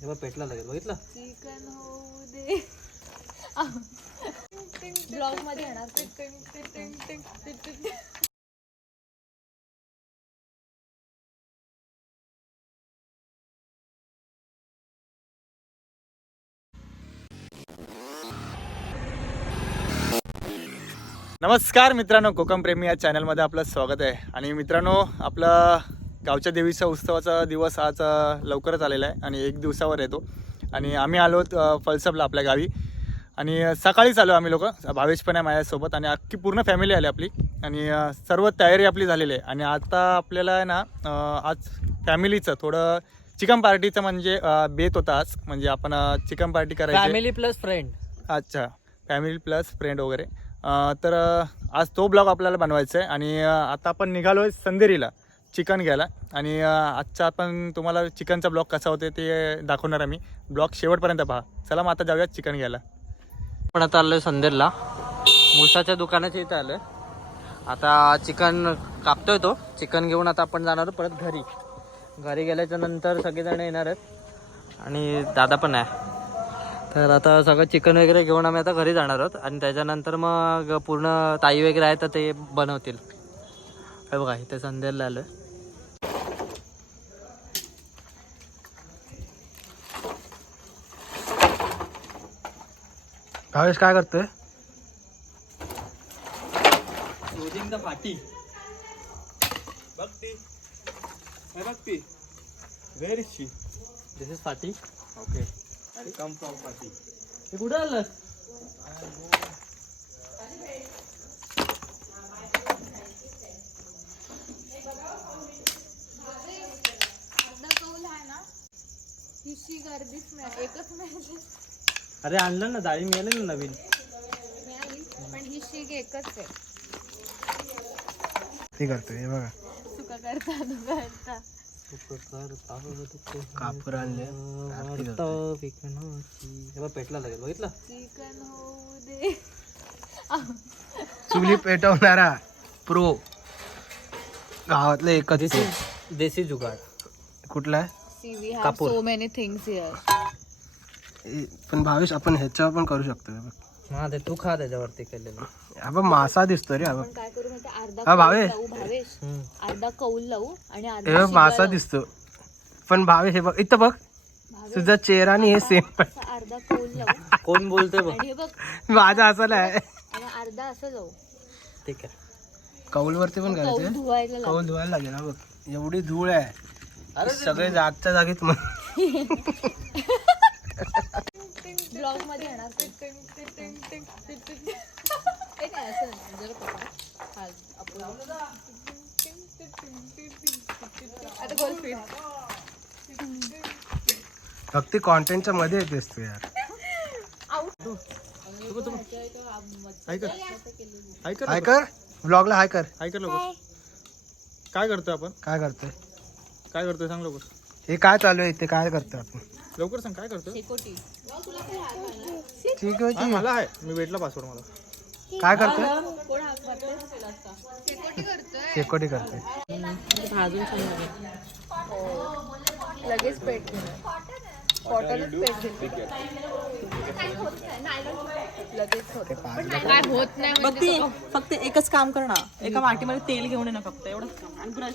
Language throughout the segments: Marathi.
हे बघ पेटला लागेल बघितलं? चिकन होऊ दे. ब्लॉगमध्ये येणार. नमस्कार मित्रांनो कोकम प्रेमी या चॅनलमध्ये आपलं स्वागत आहे. आणि मित्रांनो आपला गावच्या देवीचा उत्सवाचा दिवस आज लवकरच आलेला आहे आणि एक दिवसावर येतो. आणि आम्ही आलो अ, फलसपला आपल्या गावी. आणि सकाळीच आलो आम्ही लोक भावेश पण आहे माझ्यासोबत आणि अख्खी पूर्ण फॅमिली आली आपली. आणि सर्व तयारी आपली झालेली आहे. आणि आता आपल्याला आहे ना आज फॅमिलीचं थोडं चिकन पार्टीचं म्हणजे बेत होता आज. म्हणजे आपण चिकन पार्टी करायची. Family plus friend. अच्छा फॅमिली प्लस फ्रेंड वगैरे. तर आज तो ब्लॉग आपल्याला बनवायचा आहे. आणि आता आपण निघालो आहे संदेरीला. चिकन घ्यायला. आणि आजचा आपण तुम्हाला चिकनचा ब्लॉग कसा होते ते दाखवणार आम्ही. ब्लॉग शेवटपर्यंत पहा. चला मग आता जाऊयात चिकन घ्यायला. पण आता आलोय संदेरला. मुसाच्या दुकानाच्या इथं आलोय. आता चिकन कापतोय तो. चिकन घेऊन आता आपण जाणार आहोत परत घरी. घरी गेल्याच्यानंतर सगळेजण येणार आहेत. आणि दादा पण आहे. तर आता सगळं चिकन वगैरे घेऊन आम्ही आता घरी जाणार आहोत. आणि त्याच्यानंतर मग पूर्ण ताई वगैरे आहे तर ते बनवतील. हे बघा इथे संदेरला आलं भावेश काय करतोय? फाटी बघ ती बघ ती where is she this is okay आणि कम फ्रॉम फाटी हे कुठं आलं अर्धा कौल आहे ना. हिशी गर्दीच एकच मिळाली अरे आणलं ना जाळी मिळाली ना नवीन. मिळाली पण ही शीग एकच आहे. ते करतोय हे बघा. सुका करता दुका करता. कापूर आणले आरती करतोय. हे बघ पेटला लागेल बघितलं? चिकन होऊ दे. चुली पेटवणारा प्रो गावातलं एकच दिस जुगाड. कुठला? आहे सी वी हॅव कापूर. सो मेनी थिंग्स हिअर पण भावेश आपण ह्याच्यावर पण करू शकतो हे बघ. ते तू खा त्याच्यावरती केलेलं. हा बघ मासा दिसतो रे आपण काय करू माहिती अर्धा हा, कौल भावे. लावू भावेश. हम्म. अर्धा कौल लावू आणि हे अर्धा बघ मासा. दिसतो पण भावेश हे बघ इथं बघ. भावेश, तुझा चेहरा आणि हे सेम असा अर्धा कौल लावू. कोण बोलतोय बघ? आणि हे बघ. माझा असाला आहे आणि अर्धा असं लावू. ठीक आहे. कौल वरती पण कौल करायचं धुवायला लावू. कौल धुवायला लागेल हा बघ. एवढी धूळ आहे. सगळे जागच्या जागीच मग ब्लॉगमध्ये येणार ते. काय असं नाही, जरा पकडा. आपण- आता गोल फिट. फक्त कॉन्टेंटच्या मध्ये येतेस तू यार. हाय कर हाय कर हाय कर ब्लॉगला हाय कर हाय कर लवकर काय करतोय आपण? काय करतोय? काय करतोय सांग लवकर. हे काय चालू आहे ते काय करतोय आपण? लवकर सांग काय शेकोटी. ठीक आहे मला आहे. मी भेटला पासवर्ड मला. काय करतोय? कोण हाक मारतंय? शेकोटी करतोय. लगेच पेट कॉटनच पेट. लगेच होतं. काय होत नाही बघ म्हणजे ती फक्त एकच काम कर ना. एका वाटीमध्ये तेल घेऊन ये ना फक्त एवढं आणि ब्रश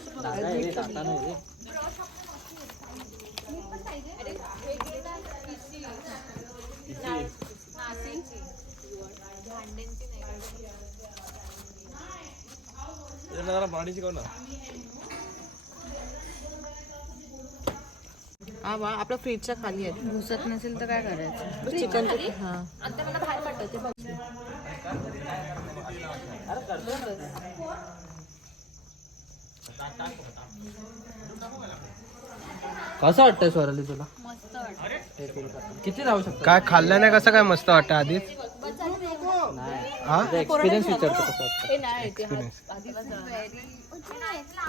जरा भांडी शिकव ना हा वा आपल्या फ्रीजच्या खाली आहे घुसत नसेल तर काय करायचं? चिकन हा. आता मला बाहेर पाठवते बघ. कसं वाटतंय स्वराली तुला? किती राहू शकतो? काय खाल्लं नाही कसं काय मस्त वाटतं आधीच? हा? एक्सपिरियन्स विचारतो कसं वाटतं. हे हा- very-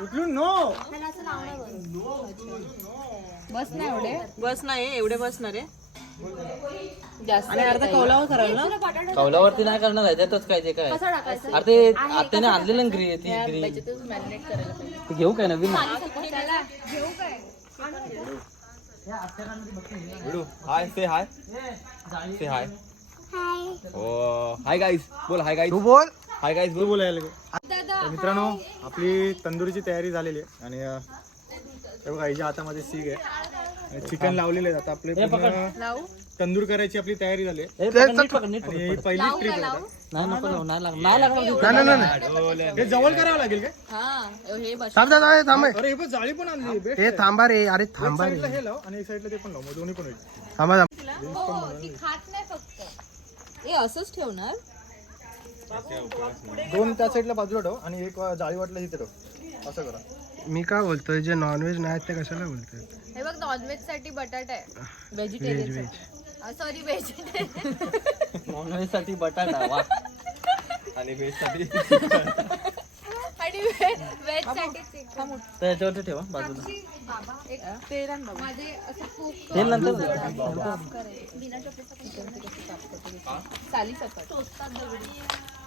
उठलून नो. बस नाही एवढे. बस नाही एवढे बसणार आहे जास्त आणि अर्धा कौलावर ना कौलावरती नाही करणार आहे त्यातच काय ते काय? अरे ते आत्याने आणलेलं ग्री ती ग्री ती घेऊ काय नवीन? घेऊ काय? हाय से हाय से हाय ओ हाय गाईज बोल हाय गाईज तू बोल. हाय गाईज तू बोलायला तर मित्रांनो आपली तंदुरीची तयारी झालेली आहे. आणि हे बघा हिच्या हातामध्ये सीग आहे. चिकन लावलेले आहे आता. आपले पूर्ण लावू? तंदूर करायची आपली तयारी झाली आहे. ए, पकड, नीट पकड, नीट पकड. आणि ही पहिली लावू ट्रिप का लावू. नाही नको लावू, नाही लागणार. नाही लागणार नाही. नाही नाही हे जवळ करावं लागेल काय? हा हे बस. थांब थांब, थांब थांब. अरे हे पण जाळी पण आणली बेस्ट हे थांबा रे अरे एक थांबा साईडला रे. हे लाव आणि एक साईडला ते पण लाव. मग दोन्ही पण होईल. थांबा थांबा. हो ती खात नाही फक्त. हे असंच ठेवणार? दोन त्या साईडला बाजूला ठेव आणि एक जाळी वाटलं इथे ठेव. असं करा. मी काय बोलतोय जे नॉनव्हेज नाही ते कशाला बोलतोय? हे बघ नॉनव्हेजसाठी बटाटा आहे. Veg vegetarian veg sorry vegetarian नॉनव्हेजसाठी बटाटा वा. आणि बेस साठी आणि व्हेजसाठी चिकन तर याच्यावरती ठेवा बाजूला. बाबा एक. माझे असं खूप तेल नंतर मी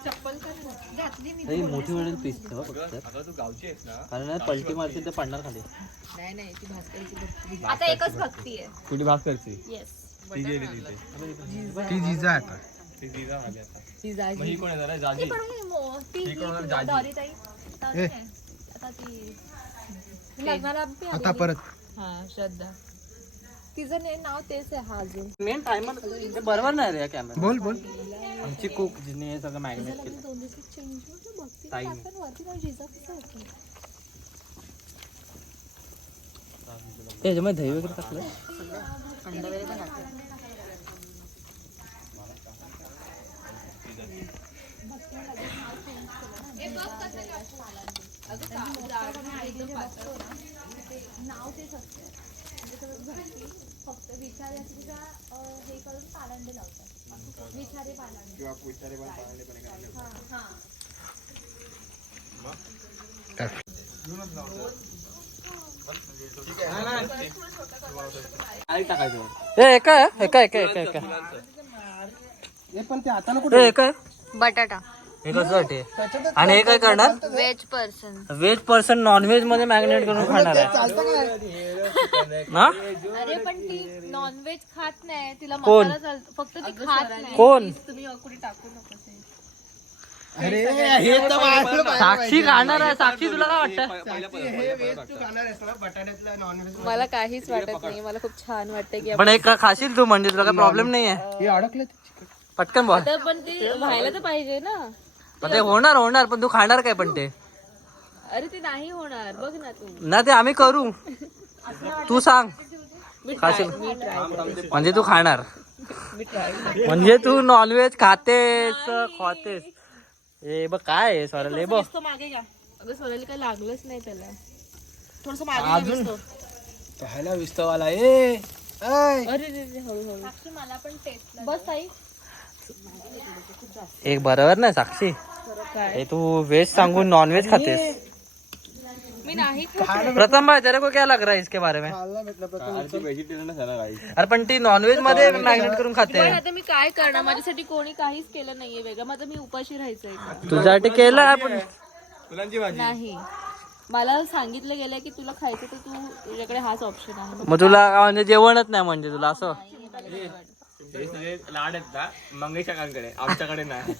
ही मोठी वडील पीस ठेवा फक्त अगं तू गावची आहेस ना? कारण पलटी मारतील ते पडणार खाली. नाही नाही ती भास्करची भक्ती आता एकच भक्ती आहे. कुठे ती गेली तिथे. ती जिजा आहे आता. ती आली आता. मग ही कोण आहे जरा? जाजी. पण ही मो- ती ती कोणाला ही जाजी? डॉली ताई. आता ए. नाही. आता ती लग्नाला बी आली. आता परत. हा श्रद्धा. तिचं ने- नाव तेच आहे हा अजून. मेन टायमर हे बरोबर नाही रे कॅमेरा बोल बोल. आमची कुक जिने हे सगळं मॅग्नेट केलं. ताई. त्याच्यामध्ये दही वगैरे टाकलं? नाव तेच असतं. म्हणजे सगळं भक्ती फक्त विचारायचं हे करून पालांडे लावतात. विचारे हा हा हे एका आहे एका एका एका एका हे पण ते हाताला कुठे? एका. आहे बटाटा. हे? आणि हे काय करणार? व्हेज पर्सन व्हेज पर्सन नॉनव्हेजमध्ये मॅग्नेट करून खाणार आहे. ना अरे पण ती नॉनव्हेज खात नाही. तिला कोण? मसाला चालतो. फक्त ती खात नाही. कोण? तुम्ही कुठे टाकू नको. अरे हे तर बाहेर बाहेर साक्षी खाणार आहे. साक्षी तुला काय वाटतं हे व्हेज तू खाणार आहेस ना बटाट्यातलं नॉनव्हेज मला काहीच वाटत नाही. मला खूप छान वाटतं की पण एक खाशील तू म्हणजे तुला काय प्रॉब्लेम नाही आहे हे अडकलं पटकन बोल. पण ते व्हायला तर पाहिजे ना. पण ते होणार होणार पण तू खाणार काय पण ते? अरे ते नाही होणार बघ ना तू. ना ते आम्ही करू. तू सांग. खाशील. म्हणजे तू खाणार. म्हणजे तू नॉनव्हेज खातेस खातेस. ए बघ काय आहे स्वराला हे बघ. तो मागे घ्या. अगं सोनाली काय लागलंच नाही त्याला. थोडस मागे नुसतं. ह्याला विस्तवाला ए. अरे रे रे, हळूहळू. मला पण टेस्ट बस ताई. एक बरोबर नाही साक्षी? काय हे तू व्हेज सांगून नॉनव्हेज खातेस. मी नाही खात. प्रथम भाई तेरे को क्या लग रहा है इसके बारे में? ना अरे पण ती नॉनव्हेजमध्ये मॅग्नेट करून खाते. पण आता मी काय करणार? माझ्यासाठी कोणी काहीच केलं नाहीये वेगळं. माझं मी उपाशी राहायचंय? तुझ्यासाठी केलं आपण? फुलांची भाजी. नाही. मला सांगितलं गेलं की तुला खायचं तर तू तुझ्याकडे हाच ऑप्शन आहे. मग तुला म्हणजे जेवणच नाही म्हणजे तुला असं? हे सगळे लाड आहेत ना मंगेश काकांकडे आमच्याकडे नाही.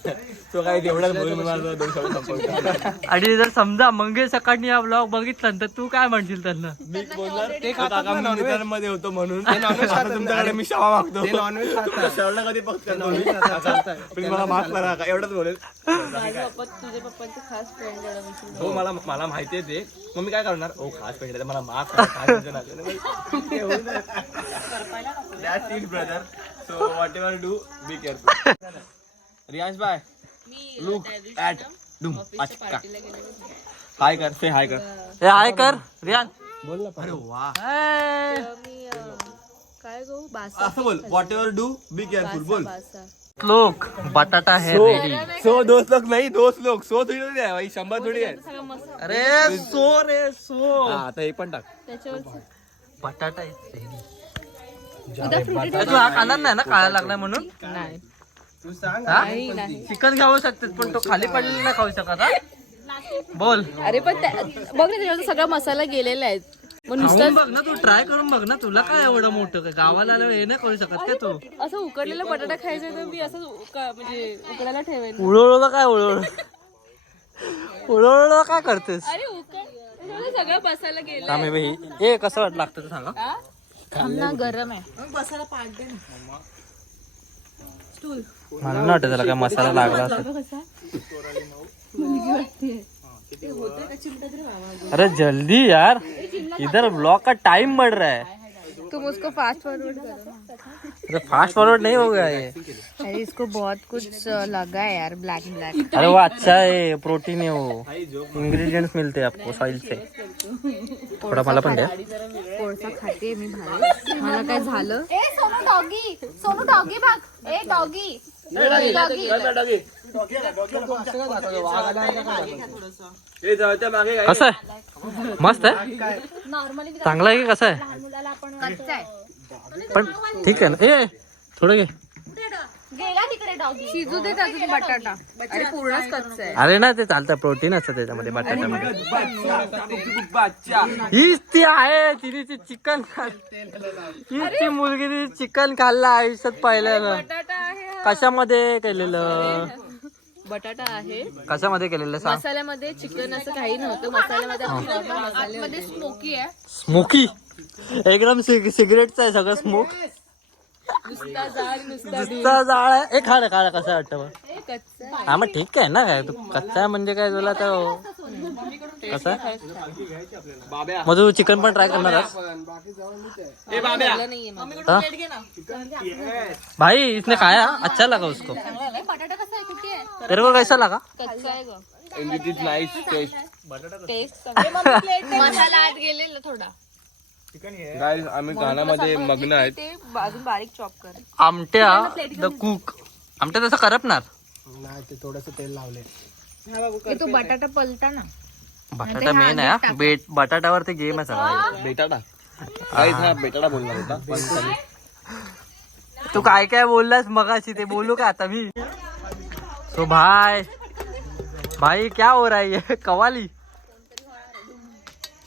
तो काय तेवढाच बोलून मला दोन शब्द संपवतो. आणि जर समजा मंगेश सकाळनी हा ब्लॉग बघितला तर तू काय म्हणशील त्यांना? मी बोलणार ते काका मी मित्रांमध्ये होतो म्हणून. तुमच्याकडे मी क्षमा मागतो. ते नॉनव्हेज कधी तुम्ही? मला माफ करा का एवढंच बोलेल. तुझ्या पप्पांचे खास फ्रेंड हो मला मला माहिती आहे ते. मग मी काय करणार? ओ खास पेंट मला माफ करा काय tension So whatever do, be careful. Riyansh by me Look at पार्टीला गेले हाय कर से हाय कर. हे हाय कर रियान अरे वा ए, मी अं, काय गहू बासा. असं बोल whatever do be careful बोल. बासा. लोक बटाटा है रेडी सो दोस्त लोक नाही दोस्त लोक सो थोडी नाही आहे भाई शंभर थोडी आहे. सगळं अरे सो रे सो हा आता हे पण टाक. त्याच्यावर बटाटा is ready. तू हा खाणार नाही ना काळा लागलाय म्हणून? नाही. तू सांग नाही नाही चिकन खाऊ शकते पण तो खाली पडलेला नाही खाऊ शकत हा? बोल. अरे पण बघ ना त्याच्यावर सगळा मसाला गेलेला आहे. मग नुसतं बघ ना तू ट्राय करून बघ ना तुला काय एवढं मोठं काय? गावाला आल्यावर हे नाही करू शकत काय तू? असं उकडलेला बटाटा खायचा तर मी असं उक- म्हणजे उकडायला ठेवेन. उळवळ काय उळवळ उळवळ काय करतेस? अरे उकड सगळं बसायला गेलं हे बाई कसं वाट लागतं ते सांगा. आमना गरम आहे. बसायला पाठ दे मला नाही वाटत त्याला काय मसाला लागला असेल. अरे जल्दी यार. इधर ब्लॉक का टाइम बढ़ रहा है. तुम उसको फास्ट फॉरवर्ड करो अरे फास्ट फॉरवर्ड नहीं हो गया ये। अरे इसको बहुत कुछ लगा है यार ब्लैक ब्लैक अरे वो अच्छा है प्रोटीन है वो। इंग्रेडिएंट्स मिलते हैं आपको सॉइल से। थोडा मला पण द्या कोळसा खाते मी भारी। मला काय झालं? ए सोनू डॉगी सोनू डॉगी बघ ए डॉगी डॉगी ते जाऊ त्या मागे काय कसं आहे मस्त आहे नॉर्मली चांगला आहे की कसं आहे लहान मुलाला आपण कच्चा आहे पण ठीक आहे ना ए थोडं घे गेला तिकडे डॉगी शिजू दे त्याचा बटाटा. अरे पूर्णच कच्चा आहे. अरे ना ते चालतं. प्रोटीन असतं त्याच्यामध्ये बटाट्यामध्ये. बाच्चा. हीच ती आहे. तिने ती चिकन हीच ती मुलगी ती चिकन खाल्लं आयुष्यात पहिल्यानं बटाटा आहे हा. कशामध्ये केलेलं? बटाटा आहे. कशामध्ये केलेलं सांग. मसाल्यामध्ये चिकन असं काही नव्हतं. मसाल्यामध्ये आपली normal मसाले होते. स्मोकी आहे. स्मोकी? एकदम सिग- सिगरेटचं आहे सगळं स्मोक. नुसता जाड नुसता नुसता जाळ आहे. कसं वाटतं मग? कच्चा आहे. हा मग ठीक आहे ना काय तू कच्चा आहे म्हणजे काय तुला तर कसं? बाब्या. मग तू चिकन पण ट्राय करणार आहेस? ए बाब्या. नाहीये. हाँ? भाई इसने खाया? अच्छा लगा उसको. बटाटा कसा आहे? कुठे आहे? तेरे को कैसा लगा? कच्चा आहे ग. टेस्ट मसाला आत गेलेला थोडा. गाईज आम्ही गाण्यामध्ये मग्न आहेत. ते अजून बारीक चॉप कर. आमट्या द कुक आमट्या तसं करपणार? नाही ते थोडस तेल लावले तो बटाटा पलटा ना. बटाटा मेन आहे हा. बेट बटाट्यावरती गेम आहे सगळा. बेटाडा गाईज हा बेटाडा बोलणार होता. पण. तू काय काय बोललास मगाशी ते बोलू का आता मी? सो भाई भाई क्या हो रहा है ये? कवाली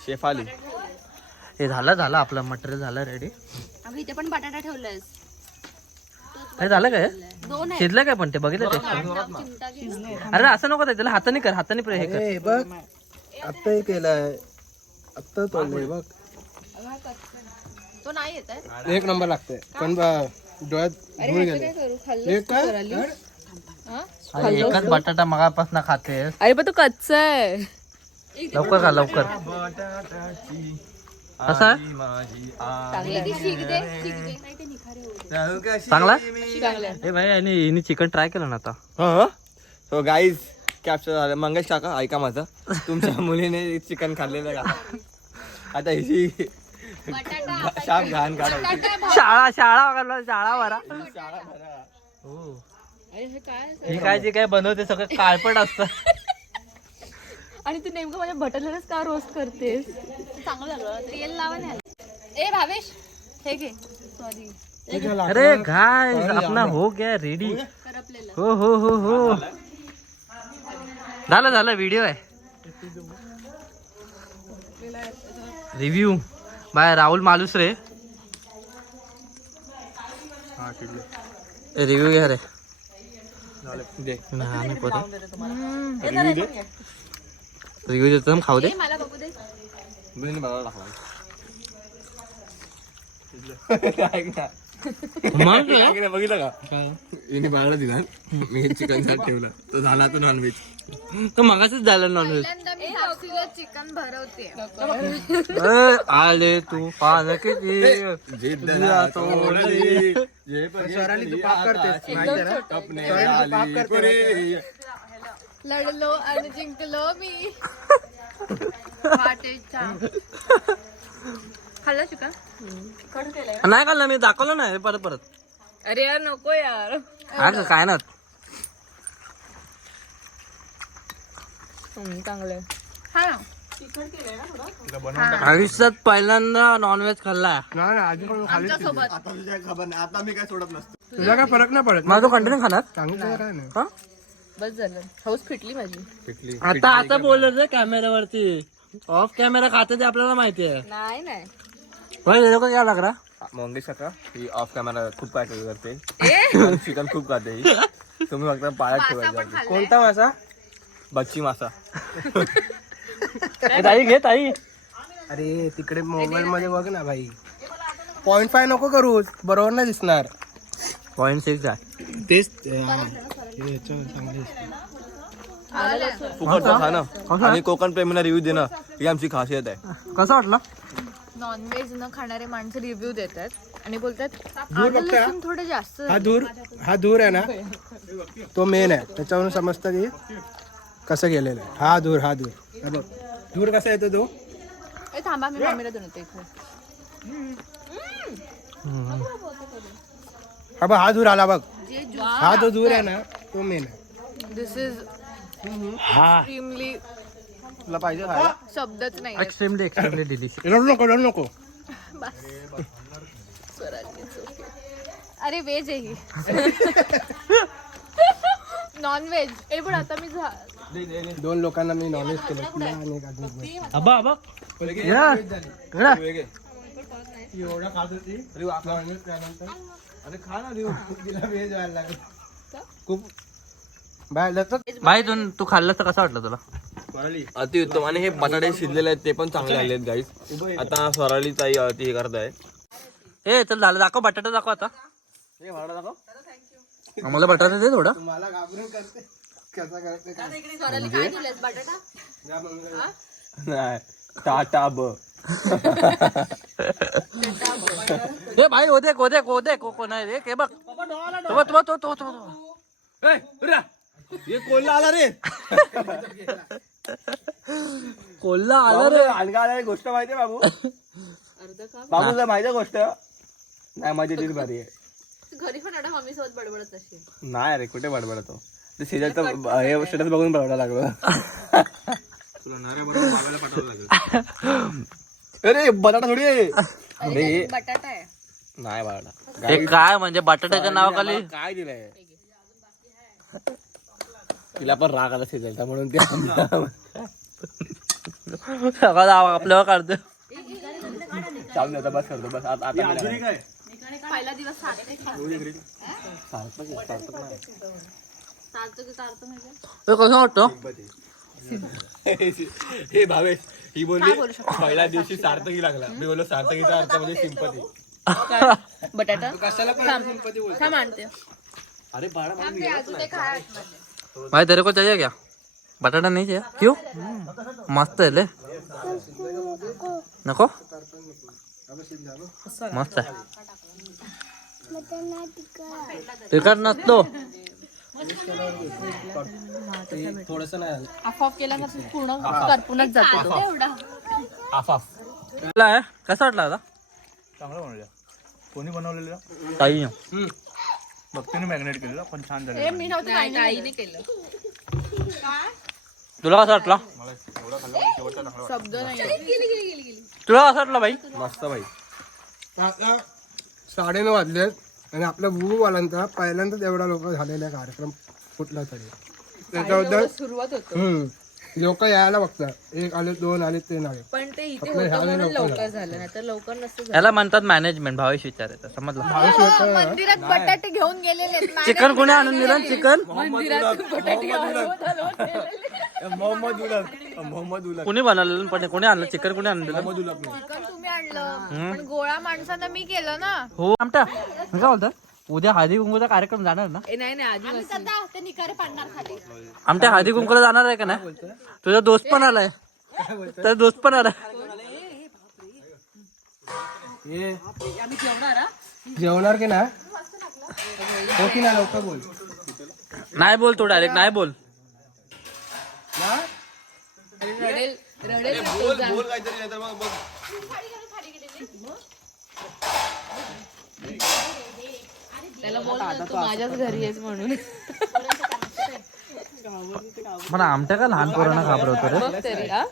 शेफाली. हे झालं झालं आपलं मटेरियल झालं रेडी अगं इथे पण बटाटा ठेवलायस. हे झालं काय दोन आहे शिजलं काय पण ते? बघितलं ते? चिमटा घे. अरे असं नको ते, त्याला हाताने कर हाताने प्रे- हे कर. ए बघ. आता हे केलंय तोडलंय बघ. तो नाही येत आहे. एक नंबर लागतंय. पण ब- डोळ्यात धूळ गेले. काय करू? खाल्लं एक काय? अरे एकच बटाटा मगापासून खाते अरे पण तो कच्चा आहे. लवकर खा लवकर. कसा आहे. शिक दे शिक दे नाही ते निखारे होऊ दे. चांगला. ए भाई आणि हिने चिकन ट्राय केलं ना आता. सो गाईज कॅप्चर झालं. मंगेश काका ऐका माझं. तुमच्या मुलीने चिकन खाल्लेलं का? आता हिची शाप घाण काढायची शाळा शाळा वगैरे शाळा भरा. हो. अरे हे काय ही काय जे काय बनवते सगळं काळपट असतं. आणि तू नेमकं माझ्या बटाट्यालाच का रोस्ट करतेस? चांगलं लागलं तेल लावा ना ए भावेश हे घे सॉरी अरे गाय अपना हो गया रेडी हो हो हो हो. झालं झालं व्हिडिओ आहे. रिव्ह्यू बाय राहुल मालूस रे रिव्ह्यू घ्या रे रिव्ह्यू देतो खाऊ दे. मला बघू दे ऐक ना मग ऐक ना, बघितलं का हिने बाळाला दिला मी चिकन ठेवला तो झाला तो नॉनव्हेज तो मगाच झाला नॉनव्हेज पहिल्यांदा मी साक्षीला चिकन भरवते आले तू पान किती जिद्द ना तोडली जे स्वराली तू पाप करतेस कपने स्वराली पुरी. लढलो आणि जिंकलो मी नाही खाल्लं मी दाखवलं नाही. परत परत. अरे यार नको यार. हा का, काय ना? चांगलं हा. आयुष्यात पहिल्यांदा नॉनव्हेज खाल्ला. नाही नाही, आधी पण खाली आता तुझ्या खबर नाही. आता मी काय सोडत नसतो. तुला काय फरक नाही पडत तो कंटिन्यू खाणार? सांगितलं काय नाही. हा? बस झालं. हाऊस फिटली माझी. आता आता बोलत कॅमेऱ्यावरती ऑफ कॅमेरा खाते ते आपल्याला माहिती आहे. नाही नाही. भाई ये लोग क्या लग रहा मंगेश काका ही ऑफ कॅमेरा खूप काय करते चिकन खूप खाते ही. तुम्ही फक्त पाळत ठेवायचं. कोणता मासा? बच्ची मासा. ताई घे ताई. अरे तिकडे मोबाईल मध्ये बघ ना भाई. पॉइंट फाय नको करू. बरोबर नाही दिसणार. पॉईंट सिक्स तेच चांगले फुकटचं खा ना आणि कोकण प्रेमीला रिव्ह्यू देणं. ही आमची खासियत आहे. कसं वाटलं? नॉनव्हेज न खाणारे माणसं रिव्ह्यू देतात. आणि बोलतात आलं लसूण थोडं जास्त. हा धूर हा धूर आहे ना? तो मेन आहे. त्याच्यावरून समजतं की कसं गेलेलं आहे. हा धूर हा धूर हे बघ. धूर कसा येतो तो? ए, थांबा मी मम्मीला येते इकडे. हा बघ हा धूर आला बघ. हा जो धूर आहे ना तो मेन आहे. दिस इज हा. एक्स्ट्रीमली तुला पाहिजे खायला शब्दच नाही एक्स्ट्रीमली एक्स्ट्रीमली डिलिशियस रडू नको रडू नको. अरे व्हेज आहे ही. नॉन व्हेज ए पण आता मी झा- दोन लोकांना मी नॉनव्हेज केलं. तुला आणि एक आदमी veg. अबा अबा. या. इकडं. एवढा खात होती. नॉनव्हेज त्यानंतर अरे खा ना तिला व्हेज व्हायला लागेल. खूप भाई तू तू खाल्लं तर कसं वाटलं तुला? अतिउत्तम. आणि हे बटाटे शिजलेले आहेत ते पण चांगले आले आहेत गाईस आता स्वराली ताई ती हे करत आहे ए चल झालं. दाखव बटाटा दाखव आता. आम्हाला बटाटा दे थोडं. नाही टाटा ब. ए भाई ओदे ओदे ओदे को कोण आहे? रे के बघ. तो तो तो तो तो तो. हे कोल्हा आला रे. कोल्हा आला रे. आणखा आला गोष्ट माहितीये बाबू? बाबू तुला माहिती आहे गोष्ट? नाही माझी तीच भारी आहे. घरी पण एवढा मम्मी सोबत बडबडत असेल. नाही रे कुठे बडबडतो? ते शेजारचं हे स्टेटस बघून बडबडा लागलं. अरे बटाटा थोडी आहे. अरे बटाटा आहे. नाही बटाटा. हे काय म्हणजे बटाट्याच्या नावाखाली? काय दिलंय? तिला पण राग आला शेजारचा म्हणून ते सगळं नाव आपल्यावर काढतो चालू आता बस करतो बस आता. पहिला दिवस सार्थक आहे, सार्थक नाही. म्हणजे हे कसं वाटतं? हे भावेश ही बोलली पहिल्या दिवशी सार्थकी लागला. मी बोललो सार्थकीचा अर्थ म्हणजे सिंपती बटाटा? कशाला थांब आणते. अरे बाळा मला आतमध्ये. भाई तेरे को चाहिए क्या? बटाटा नहीं चाहिए? क्यों? मस्त है ले। नको मस्त आहे तिखट नसतो थोडस पूर्ण जातो कसा वाटला आता चांगलं कोणी बनवलेलं? काही भक्तीने मॅग्नेट केलेलं पण छान झालं ए, मी नव्हतं आईने केलं. तुला कसा वाटला? शब्द नाही. तुला कसा वाटला भाई मस्त भाई आता साडेनऊ वाजले आणि आपल्या भूवाल्यांचा पहिल्यांदाच एवढा लोक झालेला आहे कार्यक्रम कुठला तरी. त्याच्याबद्दल सुरुवात होतो. हम्म. लोक यायला बघतात. एक आले दोन आले तीन आले. पण ते इथे आपलं होतं ह्यावेळी म्हणून लवकर लवकर झालं नाही तर लवकर नसतं झालं. याला म्हणतात मॅनेजमेंट भावेश विचारायचं समजलं? मंदिरात बटाटे घेऊन गेलेले आहेत. चिकन कोणी आणून दिलं? चिकन? मंदिरात बटाटे हलवत हलवत गेलेले. मोहम्मद उलग मोहम्मद उलग कोणी बनवलेलं? पण कोणी आणलं? चिकन कोणी आणलं मोहम्मद उलग नाही चिकन तुम्ही आणलं. पण गोळा माणसानं मी केलं ना. हो. आमटा. मी काय बोलतो उद्या हळदी कुंकूचा कार्यक्रम जाणार ना? ए, नाही नाही आधी ते निकारे पाडणार खाली आमच्या हळदी कुंकूला जाणार आहे का नाही? तुझा दोस्त पण आलाय. तर दोस्त पण आलाय. हे? जेवणार की ना हो की ना लवकर बोल. नाही बोल तू डायरेक्ट नाही बोल. ना? रडेल रडेल बोल बोल काहीतरी नाही तर मग बघ त्याला बोल ना, तू माझ्याच घरी आहेस म्हणून. पण आमच्या का लहान पोरांना घाबरवतो रे? बघ तरी हा.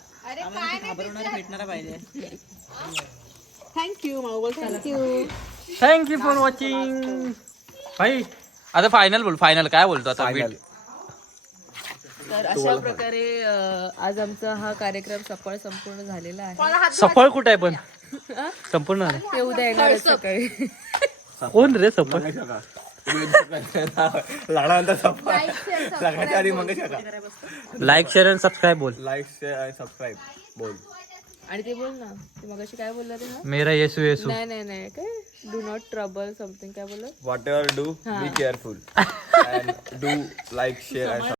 थँक्यू फॉर वॉचिंग भाई आता फायनल बोल फायनल काय बोलतो आता? Final. तर अशा प्रकारे अं, आज आमचा हा कार्यक्रम सफळ संपूर्ण झालेला आहे. सफळ कुठे आहे पण? संपूर्ण. ते उद्या येणार सकाळी. कोण रे शका लाईक शेअर आणि सबस्क्राईब बोल. लाईक शेअर आणि सबस्क्राईब बोल. आणि ते बोल ना. ते मगाशी काय बोलला ते ना? मेरा येसू येसू. नाही नाही नाही. काय? डू नॉट ट्रबल समथिंग काय बोललं? Whatever do be careful and do like share